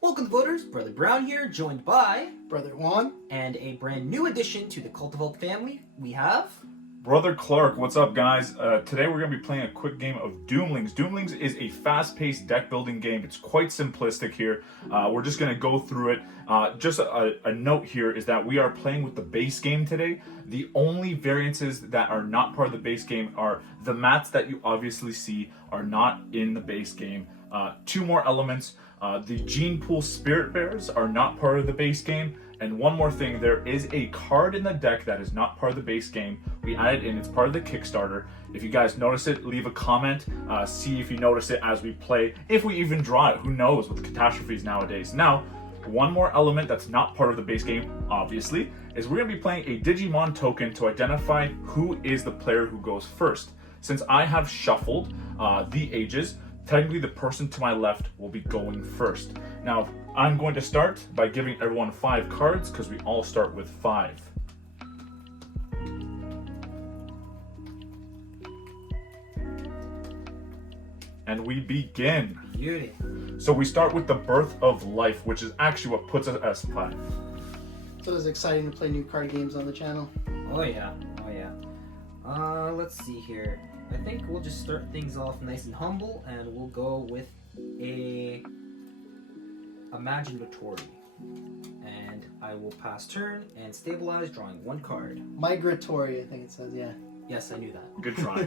Welcome voters, Brother Brown here, joined by Brother Juan. and a brand new addition to the CultofAlt family. We have Brother Clark. What's up, guys? Today we're going to be playing a quick game of Doomlings. Doomlings is a fast-paced deck-building game. It's quite simplistic here. We're just going to go through it. Just a note here is that we are playing with the base game today. The only variances that are not part of the base game are the mats that you obviously see are not in the base game. Two more elements. The Gene Pool Spirit Bears are not part of the base game. And one more thing, there is a card in the deck that is not part of the base game. We added in, it's part of the Kickstarter. If you guys notice it, leave a comment. See if you notice it as we play. If we even draw it, who knows with catastrophes nowadays. Now, one more element that's not part of the base game, obviously, is we're going to be playing a Digimon token to identify who is the player who goes first. Since I have shuffled the ages, technically the person to my left will be going first. Now, I'm going to start by giving everyone 5 cards because we all start with 5. And we begin. Beauty. So we start with the Birth of Life, which is actually what puts us at S5. So it's exciting to play new card games on the channel. Oh yeah, oh yeah. Let's see here. I think we'll just start things off nice and humble, and we'll go with a Imaginatory. And I will pass turn and stabilize, drawing 1 card. Migratory, I think it says, yeah. Yes, I knew that. Good try.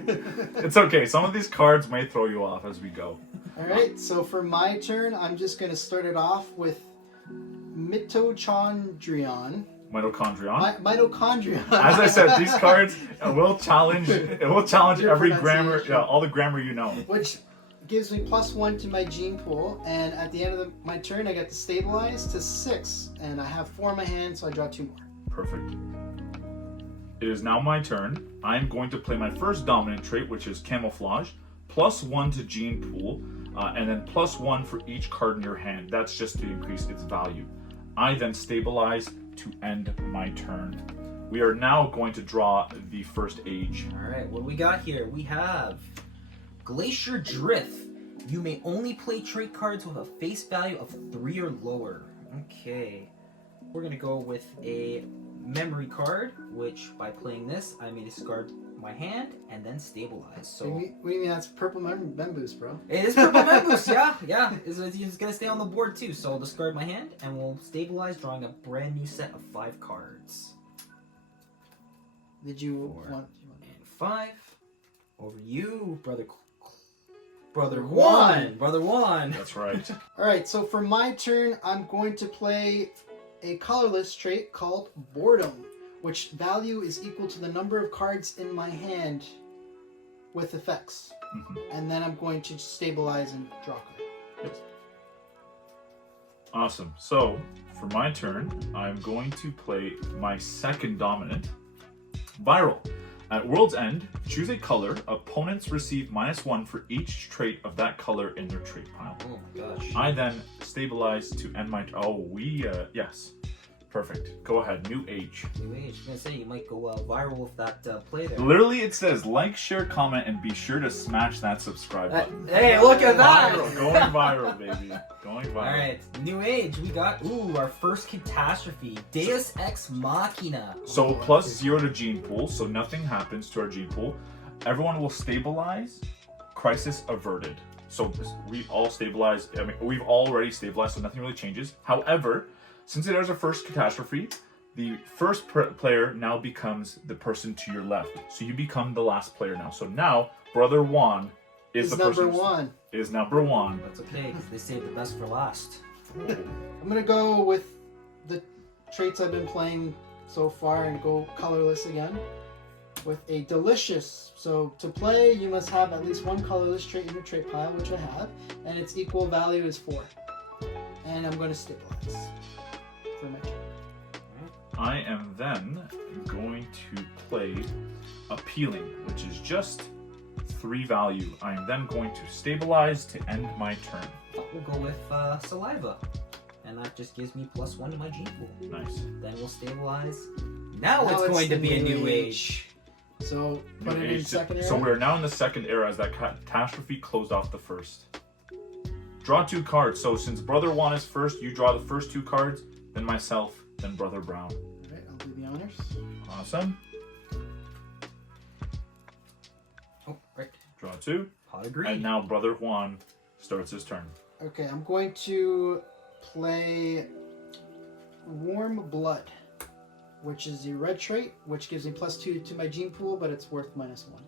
It's okay. Some of these cards may throw you off as we go. Alright, so for my turn, I'm just going to start it off with Mitochondrion. Mitochondrion. As I said, these cards will challenge. It will challenge every grammar, all the grammar you know. Which gives me +1 to my gene pool, and at the end of my turn, I get to stabilize to 6, and I have 4 in my hand, so I draw 2 more. Perfect. It is now my turn. I am going to play my first dominant trait, which is Camouflage, +1 to gene pool, and then +1 for each card in your hand. That's just to increase its value. I then stabilize to end my turn. We are now going to draw the first age. Alright, what do we got here? We have Glacier Drift. You may only play trait cards with a face value of 3 or lower. Okay. We're going to go with a memory card, which by playing this, I may discard my hand and then stabilize. So What do you mean that's purple Memboost, bro? it is purple Memboost, yeah. It's going to stay on the board too. So I'll discard my hand and we'll stabilize, drawing a brand new set of 5 cards. Did you 4 want... and 5. Over you, Brother Juan. Brother Juan. That's right. Alright, so for my turn, I'm going to play a colorless trait called Boredom, which value is equal to the number of cards in my hand with effects. And then I'm going to stabilize and draw a card. Awesome. So, for my turn, I'm going to play my second dominant, Viral. At World's End, choose a color. Opponents receive -1 for each trait of that color in their trait pile. Oh my gosh. I then stabilize to end my... yes. Perfect. Go ahead. New age. New age. I was gonna say you might go viral with that play there. Literally, it says like, share, comment, and be sure to smash that subscribe button. Hey, look at that! Viral. Going viral, baby. Going viral. Alright, new age. We got, our first catastrophe. Deus Ex Machina. So +0 to gene pool, so nothing happens to our gene pool. Everyone will stabilize. Crisis averted. So we all stabilize. I mean, we've already stabilized, so nothing really changes. However, since it is our first catastrophe, the first player now becomes the person to your left. So you become the last player now. So now, Brother Juan is the person number 1. Is number 1. That's okay, because they saved the best for last. I'm going to go with the traits I've been playing so far and go colorless again with a Delicious. So to play, you must have at least 1 colorless trait in your trait pile, which I have, and its equal value is 4. And I'm going to stabilize for my turn. I am then going to play Appealing, which is just 3 value. I am then going to stabilize to end my turn. We'll go with Saliva. And that just gives me +1 to my gene pool. Nice. Then we'll stabilize. Now it's going to be a new age. So put it in second era. So we're now in the second era as that catastrophe closed off the first. Draw 2 cards. So since Brother Juan is first, you draw the first 2 cards, then myself, then Brother Brown. Alright, I'll do the honors. Awesome. Oh, right. Draw 2. Pot of greed. And now Brother Juan starts his turn. Okay, I'm going to play Warm Blood, which is the red trait, which gives me +2 to my gene pool, but it's worth -1.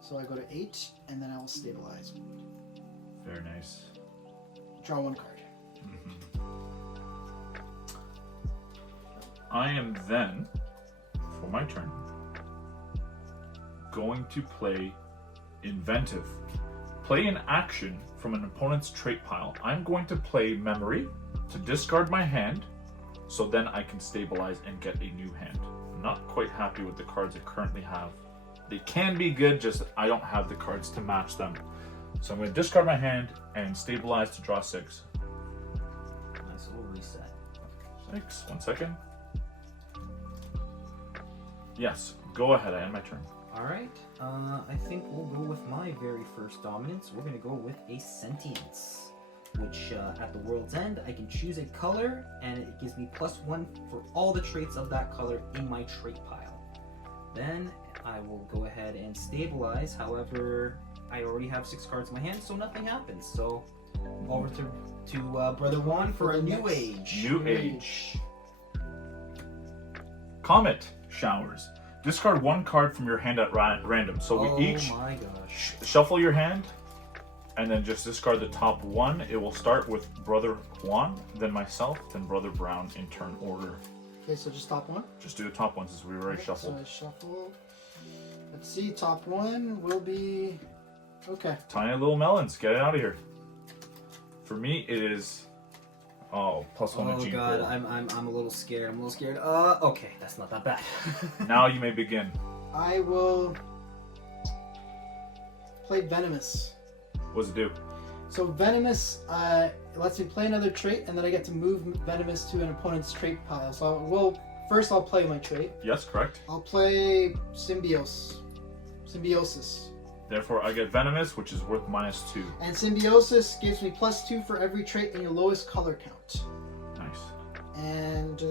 So I go to 8, and then I will stabilize. Very nice. Draw 1 card. I am then, for my turn, going to play Inventive. Play an action from an opponent's trait pile. I'm going to play Memory to discard my hand, so then I can stabilize and get a new hand. I'm not quite happy with the cards I currently have. They can be good, just I don't have the cards to match them. So I'm going to discard my hand and stabilize to draw 6. Nice little reset. 6. 1 second. Yes, go ahead. I end my turn. Alright, I think we'll go with my very first dominance. We're gonna go with a Sentience, which at the world's end, I can choose a color, and it gives me +1 for all the traits of that color in my trait pile. Then I will go ahead and stabilize. However, I already have 6 cards in my hand, so nothing happens. So over to Brother Juan for a new age. New Age. Comet Showers. Discard 1 card from your hand at random. So we each my gosh. shuffle your hand, and then just discard the top 1. It will start with Brother Juan, then myself, then Brother Brown in turn order. Okay, so just top 1? Just do the top ones as we already shuffled. So I shuffle. Let's see, top 1 will be... Okay. Tiny little melons, get it out of here. For me, it is... Oh, +1 to Oh gene god, pool. I'm a little scared. I'm a little scared. Okay, that's not that bad. Now you may begin. I will play Venomous. What does it do? So Venomous lets me play another trait, and then I get to move Venomous to an opponent's trait pile. So first I'll play my trait. Yes, correct. I'll play Symbiosis. Therefore, I get Venomous, which is worth -2. And Symbiosis gives me +2 for every trait in your lowest color count. Nice. And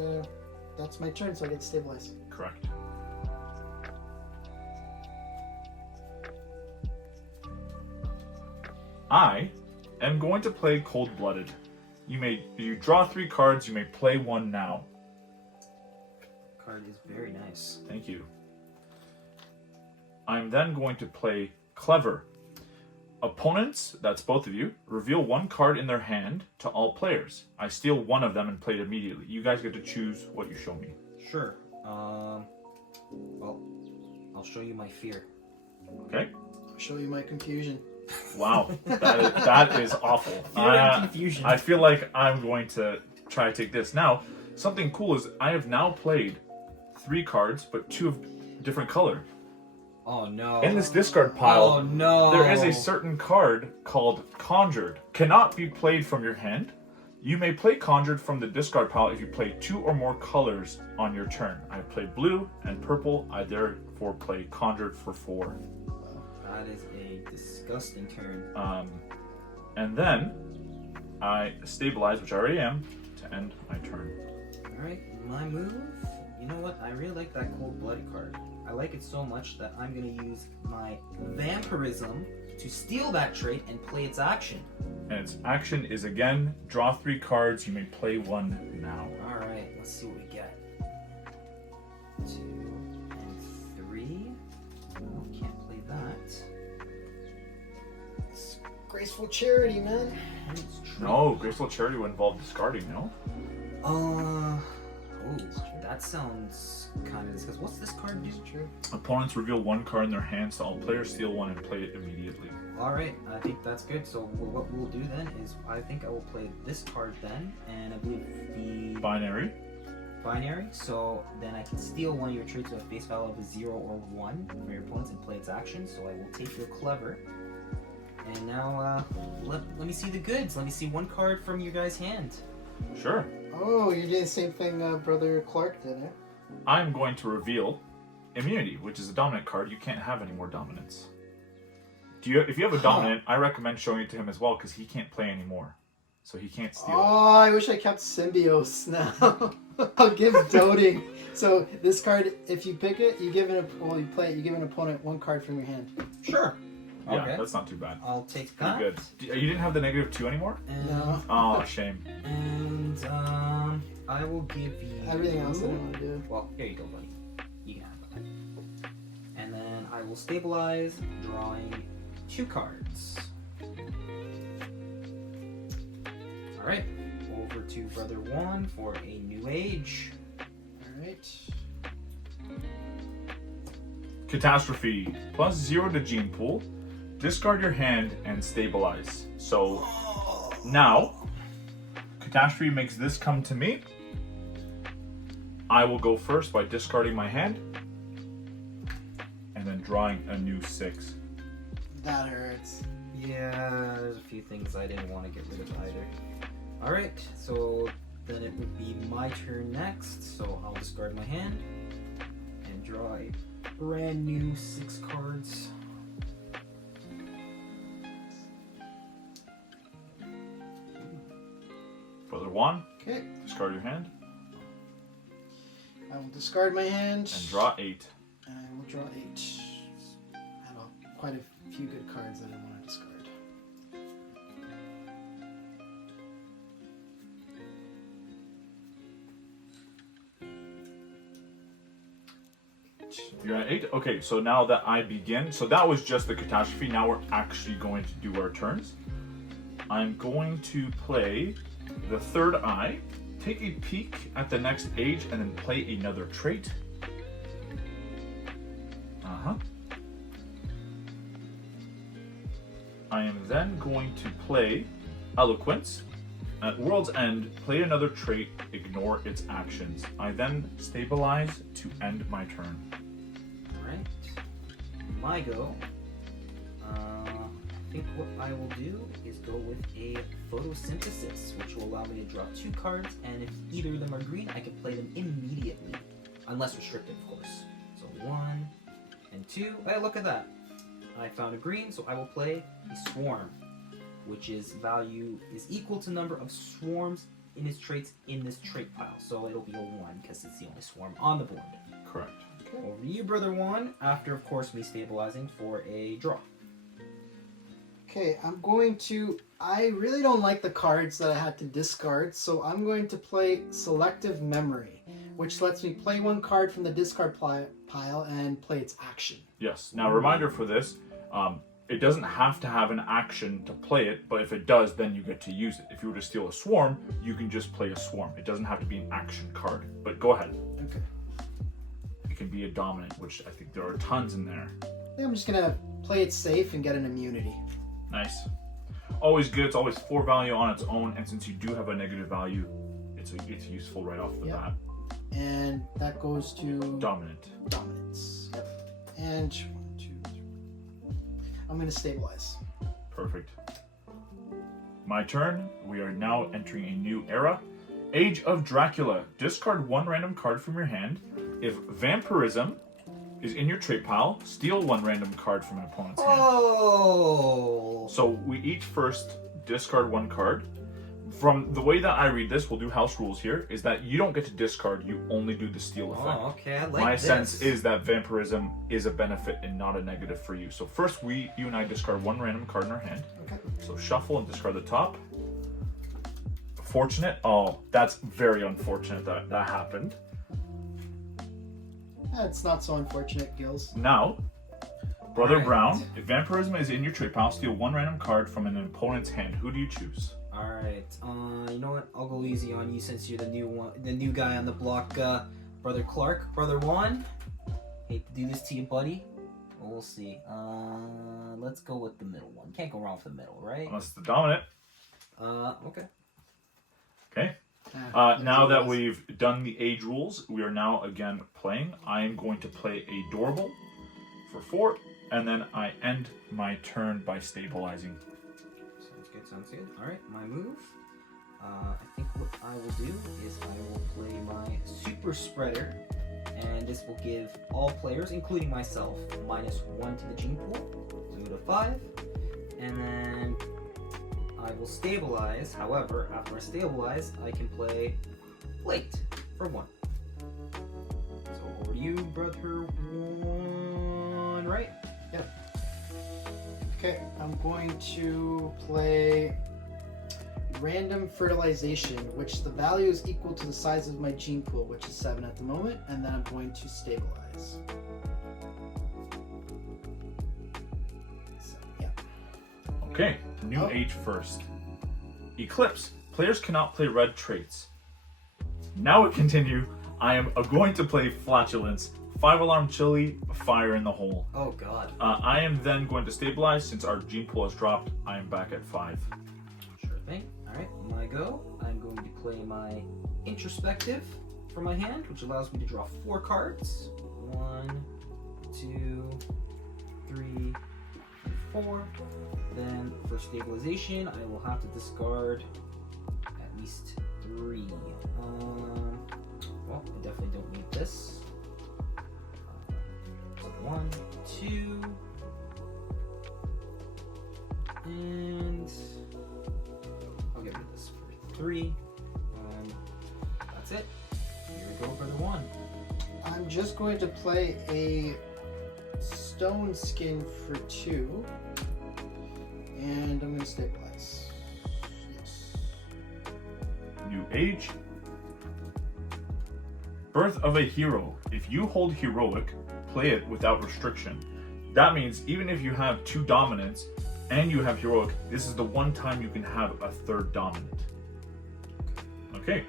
that's my turn, so I get stabilized. Correct. I am going to play Cold-Blooded. You draw 3 cards, you may play 1 now. Card is very nice. Thank you. I'm then going to play Clever. Opponents, that's both of you, reveal 1 card in their hand to all players. I steal 1 of them and play it immediately. You guys get to choose what you show me. Sure. Well, I'll show you my fear. Okay? I'll show you my confusion. Wow, that is awful. Fear and confusion. I feel like I'm going to try to take this. Now, something cool is I have now played 3 cards, but 2 of different color. Oh no. In this discard pile, Oh no. there is a certain card called Conjured. Cannot be played from your hand. You may play Conjured from the discard pile if you play 2 or more colors on your turn. I played blue and purple. I therefore play Conjured for 4. That is a disgusting turn. And then I stabilize, which I already am, to end my turn. Alright, my move. You know what? I really like that Cold-Blooded card. I like it so much that I'm going to use my Vampirism to steal that trait and play its action. And its action is again, draw 3 cards. You may play 1 now. Alright, let's see what we get. 2 and 3. Oh, can't play that. It's graceful charity, man. And it's true. No, Graceful Charity would involve discarding, no? Oh, that sounds kind of disgusting. What's this card do? True. Opponents reveal 1 card in their hand, so all players steal 1 and play it immediately. Alright, I think that's good. So what we'll do then is I think I will play this card then, and I believe the Binary. binary. So then I can steal 1 of your traits with a face value of a 0 or 1 from your opponents and play its action. So I will take your Clever. And now let me see the goods. Let me see 1 card from your guys' hand. Sure. Oh, you're doing the same thing Brother Clark did, eh? I'm going to reveal Immunity, which is a dominant card. You can't have any more dominance. If you have a dominant, I recommend showing it to him as well because he can't play anymore, so he can't steal. Oh, I wish I kept Symbios now. I'll give Doting. So this card, if you pick it, you give you play it. You give an opponent one card from your hand. Sure. Yeah, Okay. that's not too bad. I'll take Pretty that. good. You didn't have the -2 anymore? No. Oh, shame. And I will give you Everything else I don't want to do. Well, here you go, buddy. You can have that. And then I will stabilize, drawing 2 cards. All right. Over to Brother 1 for a new age. All right. Catastrophe. +0 to gene pool. Discard your hand and stabilize. So now, Catastrophe makes this come to me. I will go first by discarding my hand and then drawing a new 6. That hurts. Yeah, there's a few things I didn't want to get rid of either. All right, so then it would be my turn next. So I'll discard my hand and draw a brand new 6 cards. Brother 1, Okay. discard your hand I will discard my hand. and draw 8. And I will draw 8. I have quite a few good cards that I want to discard. You're at 8? Okay, so now that I begin, so that was just the catastrophe. Now we're actually going to do our turns. I'm going to play the third eye, take a peek at the next age, and then play another trait. I am then going to play Eloquence. At World's End, play another trait, ignore its actions. I then stabilize to end my turn. Alright. My go. I think what I will do is go with a photosynthesis, which will allow me to draw 2 cards, and if either of them are green, I can play them immediately. Unless restricted, of course. So 1 and 2. Hey, look at that. I found a green, so I will play a swarm, which is value is equal to number of swarms in its traits in this trait pile. So it'll be a 1 because it's the only swarm on the board. Correct. Over to you, Brother 1, after, of course, me stabilizing for a draw. Okay, I really don't like the cards that I had to discard, so I'm going to play Selective Memory, which lets me play 1 card from the discard pile and play its action. Yes. Now, reminder for this, it doesn't have to have an action to play it, but if it does, then you get to use it. If you were to steal a swarm, you can just play a swarm. It doesn't have to be an action card, but go ahead. Okay. It can be a dominant, which I think there are tons in there. I think I'm just going to play it safe and get an immunity. Nice. Always good. It's always 4 value on its own, and since you do have a negative value, it's useful right off the bat. And that goes to Dominant. Dominance. Yep. And 1, 2, 3. I'm going to stabilize. Perfect. My turn. We are now entering a new era. Age of Dracula. Discard 1 random card from your hand. If Vampirism is in your trait pile, steal 1 random card from an opponent's hand. Oh! So we each first discard 1 card. From the way that I read this, we'll do house rules here, is that you don't get to discard, you only do the steal effect. Oh, okay, I like My this. sense is that Vampirism is a benefit and not a negative for you. So first, you and I discard 1 random card in our hand. Okay. So shuffle and discard the top. Fortunate. Oh, that's very unfortunate that that happened. That's not so unfortunate, Gills. Now, Brother Alright. Brown, if Vampirism is in your trait pile, steal 1 random card from an opponent's hand. Who do you choose? Alright, you know what? I'll go easy on you since you're the new guy on the block, Brother Clark. Brother 1, hate to do this to you, buddy. We'll see. Let's go with the middle one. Can't go wrong with the middle, right? Unless it's the dominant. Okay. Okay. Now that we've done the age rules, we are now again playing. I am going to play a Dorable for 4, and then I end my turn by stabilizing. Sounds good. Alright, my move. I think what I will do is I will play my Super Spreader And this will give all players, including myself, -1 to the gene pool. So go to 5. And then I will stabilize. However, after I stabilize, I can play late for 1. So over to you, brother 1, right? Okay, I'm going to play random fertilization, which the value is equal to the size of my gene pool, which is 7 at the moment, and then I'm going to stabilize. So, yeah. Okay, new Oh. age first. Eclipse. Players cannot play red traits. Now we continue. I am going to play Flatulence. 5-alarm chili, fire in the hole. Oh god. I am then going to stabilize. Since our gene pool has dropped, I am back at 5. Sure thing. Alright, my go. I'm going to play my Introspective from my hand, which allows me to draw 4 cards. 1, 2, 3, 4. Then for stabilization, I will have to discard at least 3. Well, I definitely don't need this. 1, 2, and I'll get rid of this for 3, and that's it. Here we go, brother 1. I'm just going to play a stone skin for 2, and I'm going to stabilize. Yes. New age. Birth of a hero. If you hold heroic, play it without restriction. That means even if you have 2 dominants and you have heroic, this is the one time you can have a 3rd dominant. Okay.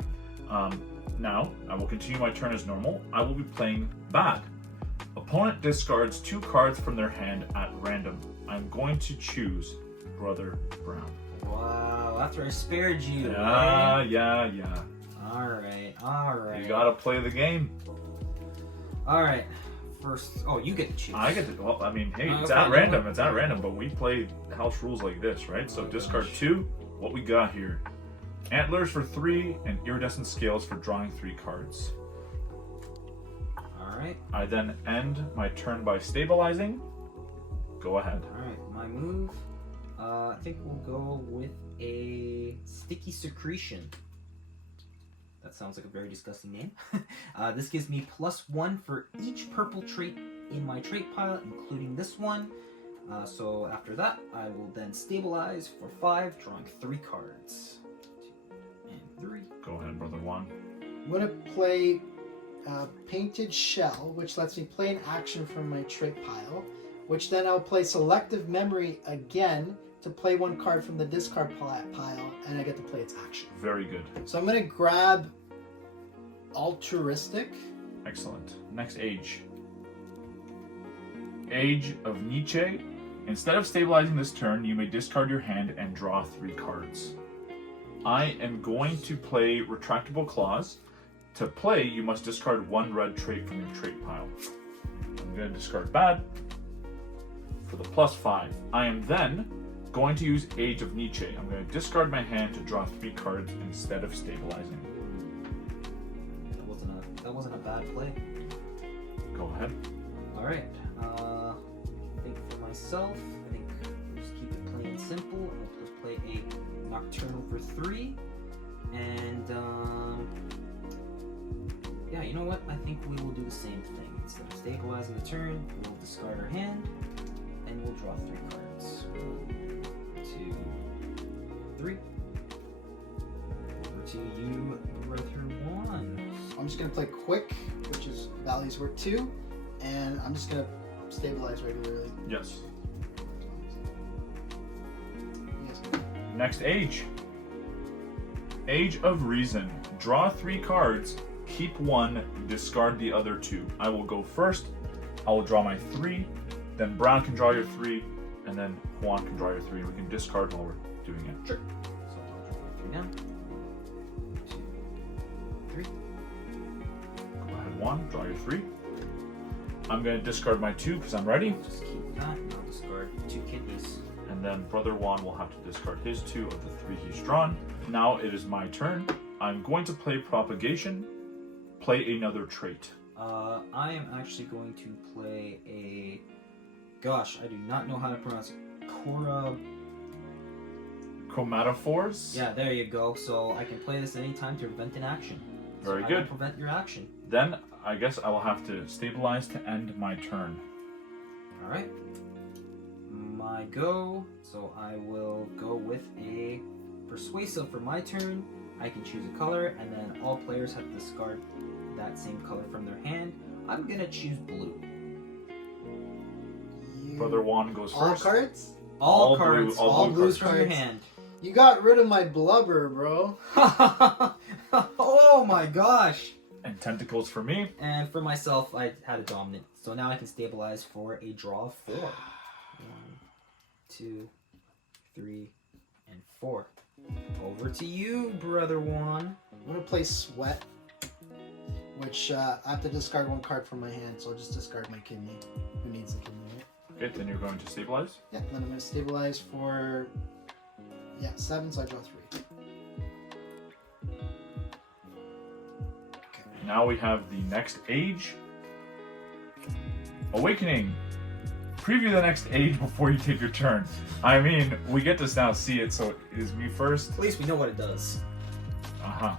Now I will continue my turn as normal. I will be playing bad. Opponent discards 2 cards from their hand at random. I'm going to choose Brother Brown. Wow, after I spared you. Yeah. Alright. You gotta play the game. Alright. First, oh, you get to choose. I get to. Well, I mean, hey, it's Okay, at random. yeah. It's at random, but we play house rules like this, right? So Oh, discard gosh. 2. What we got here? Antlers for 3 and iridescent scales for drawing 3 cards. Alright. I then end my turn by stabilizing. Go ahead. Alright, my move. I think we'll go with a Sticky Secretion. That sounds like a very disgusting name. This gives me +1 for each purple trait in my trait pile, including this one. So after that, I will then stabilize for 5, drawing 3 cards. 2 and 3. Go ahead, Brother Juan. I'm going to play Painted Shell, which lets me play an action from my trait pile, which then I'll play Selective Memory again to play 1 card from the discard pile, and I get to play its action. Very good. So I'm going to grab Altruistic. Excellent. Next age. Age of Nietzsche. Instead of stabilizing this turn, you may discard your hand and draw 3 cards. I am going to play Retractable Claws. To play, you must discard 1 red trait from your trait pile. I'm going to discard bad for the +5. I am then going to use Age of Nietzsche. I'm going to discard my hand to draw 3 cards instead of stabilizing. That wasn't a bad play. Go ahead. Alright, I think for myself, I think we'll just keep it plain and simple. I'll just play a Nocturnal for 3. And, yeah, you know what? I think we will do the same thing. Instead of stabilizing the turn, we'll discard our hand, and we'll draw 3 cards. 1, 2, 3. Over to you, Brother 1. I'm just going to play Quick, which is values worth 2, and I'm just going to stabilize regularly. Yes. Yes. Next age. Age of Reason. Draw 3 cards, keep 1, discard the other 2. I will go first. I will draw my 3, then Brown can draw your 3, and then Juan can draw your 3. We can discard while we're doing it. Sure. So I'll draw my 3 now. 2, 3. Go ahead, Juan, draw your 3. I'm going to discard my 2 because I'm ready. Just keep that, and I'll discard 2 kidneys. And then Brother Juan will have to discard his 2 of the 3 he's drawn. Now it is my turn. I'm going to play Propagation, play another trait. I am actually going to play a... Gosh, I do not know how to pronounce it. Chromatophores? Yeah, there you go. So I can play this anytime to prevent an action. Very I good. will prevent your action. Then I guess I will have to stabilize to end my turn. Alright. My go. So I will go with a persuasive for my turn. I can choose a color, and then all players have to discard that same color from their hand. I'm gonna choose blue. Brother Juan goes All first. cards? All blue- cards, all all blue blues cards. from your hand. You got rid of my blubber, bro. Oh my gosh! And tentacles for me. And for myself, I had a dominant. So now I can stabilize for a draw of 4. 1, 2, 3, and 4. Over to you, Brother Juan. I'm gonna play Sweat, which I have to discard one card from my hand, so I'll just discard my kidney. Who needs a kidney, right? Okay, then you're going to stabilize. Yeah, then I'm gonna stabilize for 7, so I draw 3. Now we have the next age. Awakening. Preview the next age before you take your turn. I mean, we get to now see it, so it is me first. At least we know what it does. Uh-huh.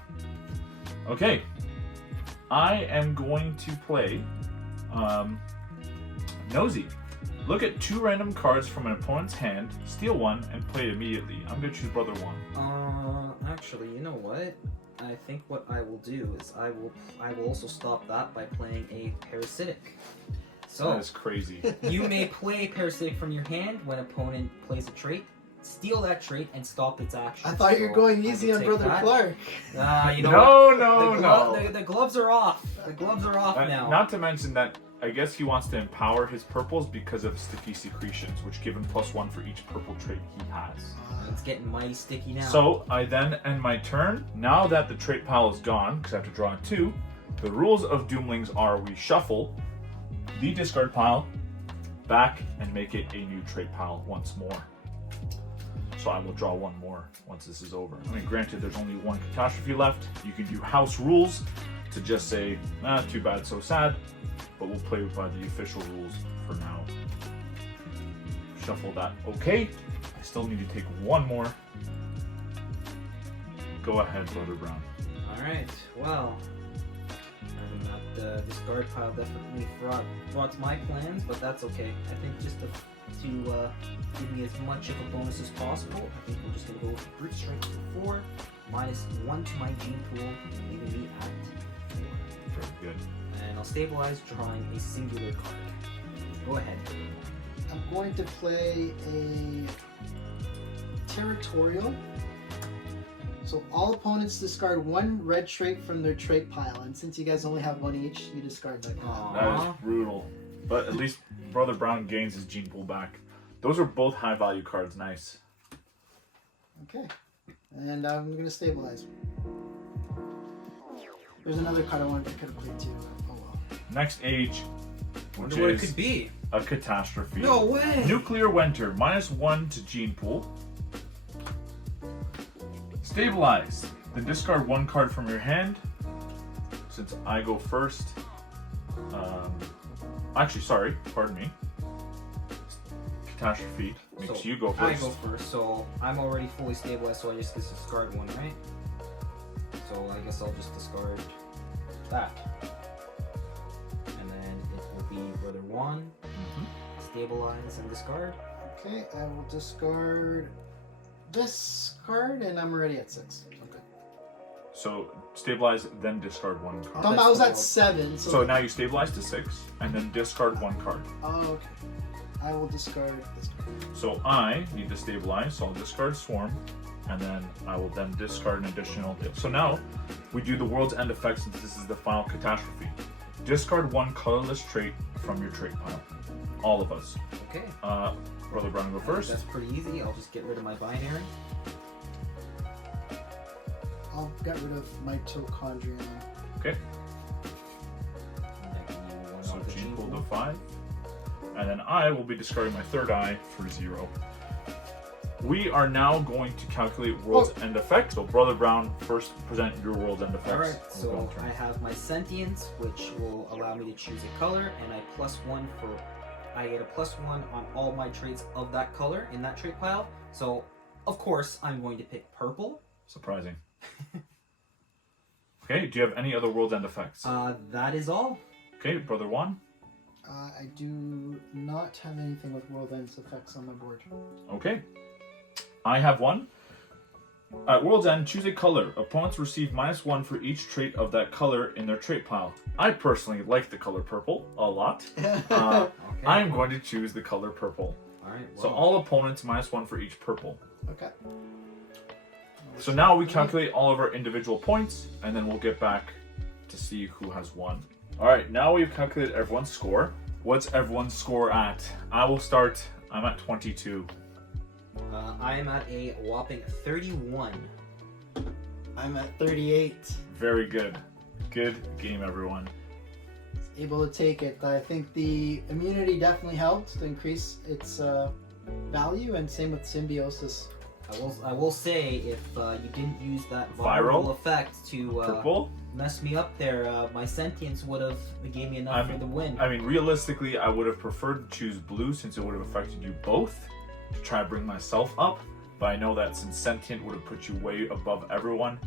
Okay. I am going to play Nosy. Look at 2 random cards from an opponent's hand, steal one, and play it immediately. I'm gonna choose Brother Juan. Actually, you know what? I think what I will do is I will also stop that by playing a parasitic. So That is crazy. you may play parasitic from your hand when opponent plays a trait. Steal that trait and stop its action. I thought you were going easy on Brother Clark. You know what? No. The gloves are off. The gloves are off now. Not to mention that I guess he wants to empower his purples because of sticky secretions, which give him +1 for each purple trait he has. It's getting mighty sticky now. So I then end my turn. Now that the trait pile is gone, because I have to draw 2, the rules of Doomlings are we shuffle the discard pile back and make it a new trait pile once more. So I will draw 1 more once this is over. I mean, granted, there's only 1 catastrophe left. You can do house rules to just say, too bad, so sad. But we'll play by the official rules for now. Shuffle that. Okay. I still need to take 1 more. Go ahead, Brother Brown. Alright, well. The discard pile definitely thwarts my plans, but that's okay. I think just to give me as much of a bonus as possible, I think we're just going to go with Brute Strength for 4, -1 to my gene pool, leaving me at 4. Very good. And I'll stabilize drawing a singular card. Go ahead. I'm going to play a Territorial. So all opponents discard 1 red trait from their trait pile, and since you guys only have 1 each, you discard that card. That is brutal. But at least Brother Brown gains his gene pool back. Those are both high value cards. Nice. Okay, and I'm gonna stabilize. There's another card I wanted to could have played too. Oh well. Next age, which Wonder what it is could be. a catastrophe. No way! Nuclear Winter, -1 to gene pool. Stabilize. Then discard 1 card from your hand. Since I go first. Actually, sorry. Pardon me. Catastrophe makes So, you go I first. go first, so I'm already fully stabilized, so I just discard 1, right? So I guess I'll just discard that. And then it will be Brother Juan. Stabilize and discard. Okay, I will discard this card, and I'm already at 6. Okay. So stabilize, then discard 1 card. I was at 7. So now you stabilize to 6, and then discard 1 card. Oh, okay. I will discard this card. So I need to stabilize, so I'll discard Swarm, and then I will then discard an additional. So now we do the World's End effect since this is the final catastrophe. Discard 1 colorless trait from your trait pile. All of us. Okay. Brother Brown, go first. That's pretty easy. I'll just get rid of my binary. I'll get rid of mitochondrion. Okay. And I can use one So off the gene gene pool pool. to 5. And then I will be discarding my 3rd eye for 0. we are now going to calculate world's end effects. So, Brother Brown, first present your world's end effects. Alright, so I have my sentience, which will allow me to choose a color, and I get a +1 on all my traits of that color in that trait pile. So, of course, I'm going to pick purple. Surprising. Okay, do you have any other world's end effects? That is all. Okay, Brother Juan. I do not have anything with world ends effects on my board. Okay. I have one. At world's end, choose a color. Opponents receive -1 for each trait of that color in their trait pile. I personally like the color purple a lot. Okay. I'm going to choose the color purple. Alright, So well, all opponents -1 for each purple. Okay. So now we calculate all of our individual points, and then we'll get back to see who has won. All right, now we've calculated everyone's score. What's everyone's score at? I will start. I'm at 22. I am at a whopping 31. I'm at 38. Very good. Good game, everyone. Able to take it. I think the immunity definitely helped to increase its value, and same with symbiosis. I will say, if you didn't use that Viral? viral effect to Purple? mess me up there, my sentience would have gave me enough for the win. I mean, realistically, I would have preferred to choose blue since it would have affected you both to try to bring myself up. But I know that since sentient would have put you way above everyone,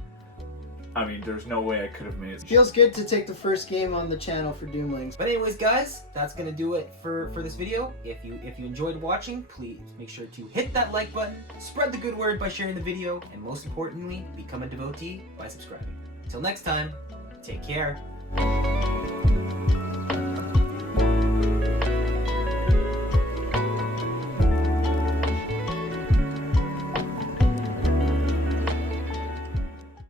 I mean, there's no way I could have made it. Feels good to take the first game on the channel for Doomlings. But anyways, guys, that's gonna do it for this video. If you enjoyed watching, please make sure to hit that like button, spread the good word by sharing the video, and most importantly, become a devotee by subscribing. Until next time, take care.